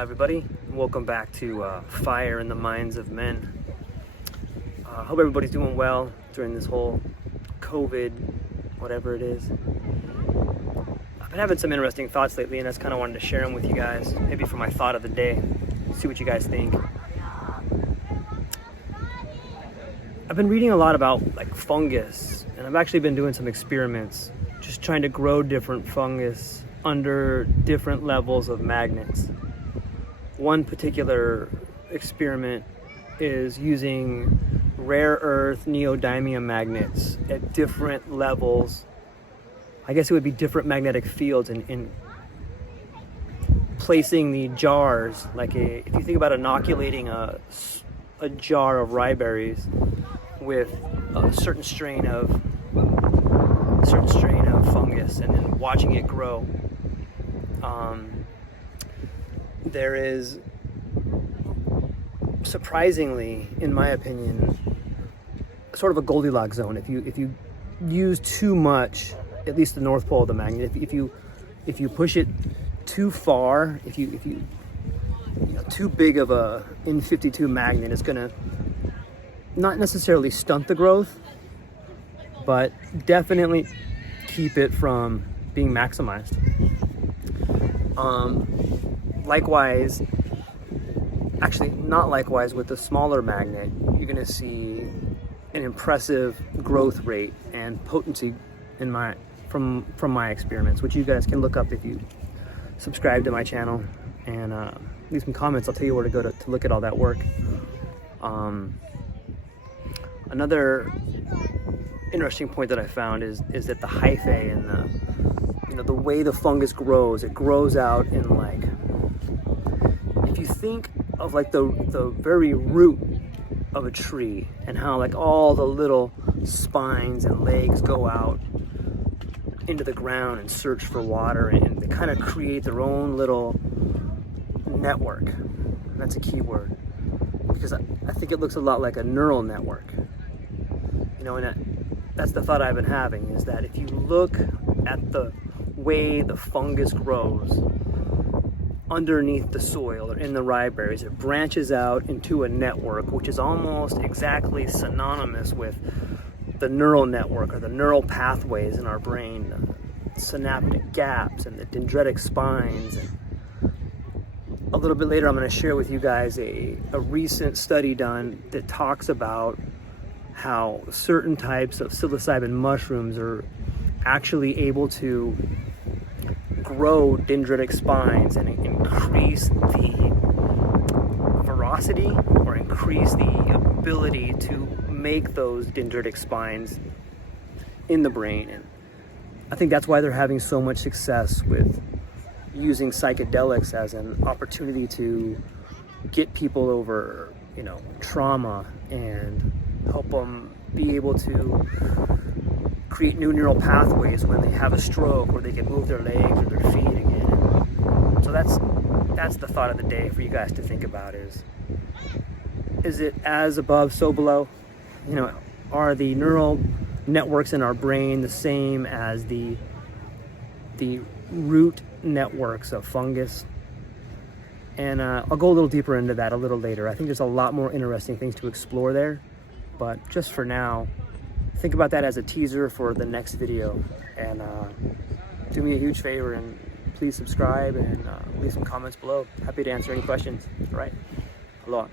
Aloha everybody, welcome back to Fire in the Minds of Men. Hope everybody's doing well during this whole COVID, whatever it is. I've been having some interesting thoughts lately, and I just kind of wanted to share them with you guys, maybe for my thought of the day, see what you guys think. I've been reading a lot about like fungus, and I've actually been doing some experiments, just trying to grow different fungus under different levels of magnets. One particular experiment is using rare earth neodymium magnets at different levels. I guess it would be different magnetic fields in placing the jars, like if you think about inoculating a jar of rye berries with a certain strain of fungus and then watching it grow. There is, surprisingly, in my opinion, sort of a Goldilocks zone. If you use too much, at least the north pole of the magnet, if you push it too far, if you know, too big of a N52 magnet, it's gonna not necessarily stunt the growth, but definitely keep it from being maximized. Likewise, actually not likewise with the smaller magnet, you're gonna see an impressive growth rate and potency from my experiments, which you guys can look up if you subscribe to my channel and leave some comments. I'll tell you where to go to look at all that work. Another interesting point that I found is that the hyphae and the way the fungus grows, it grows out in, like, if you think of like the very root of a tree and how like all the little spines and legs go out into the ground and search for water, and they kind of create their own little network. And that's a key word, because I think it looks a lot like a neural network. And that's the thought I've been having, is that if you look at the way the fungus grows underneath the soil or in the rye berries, it branches out into a network which is almost exactly synonymous with the neural network or the neural pathways in our brain, the synaptic gaps and the dendritic spines. And a little bit later I'm going to share with you guys a recent study done that talks about how certain types of psilocybin mushrooms are actually able to grow dendritic spines and increase the veracity or increase the ability to make those dendritic spines in the brain. And I think that's why they're having so much success with using psychedelics as an opportunity to get people over, trauma and help them be able to create new neural pathways when they have a stroke, or they can move their legs or their feet again. So that's the thought of the day for you guys to think about, is it as above, so below? Are the neural networks in our brain the same as the root networks of fungus? And I'll go a little deeper into that a little later. I think there's a lot more interesting things to explore there, but just for now, think about that as a teaser for the next video. And do me a huge favor and please subscribe and leave some comments below. Happy to answer any questions. All right, aloha.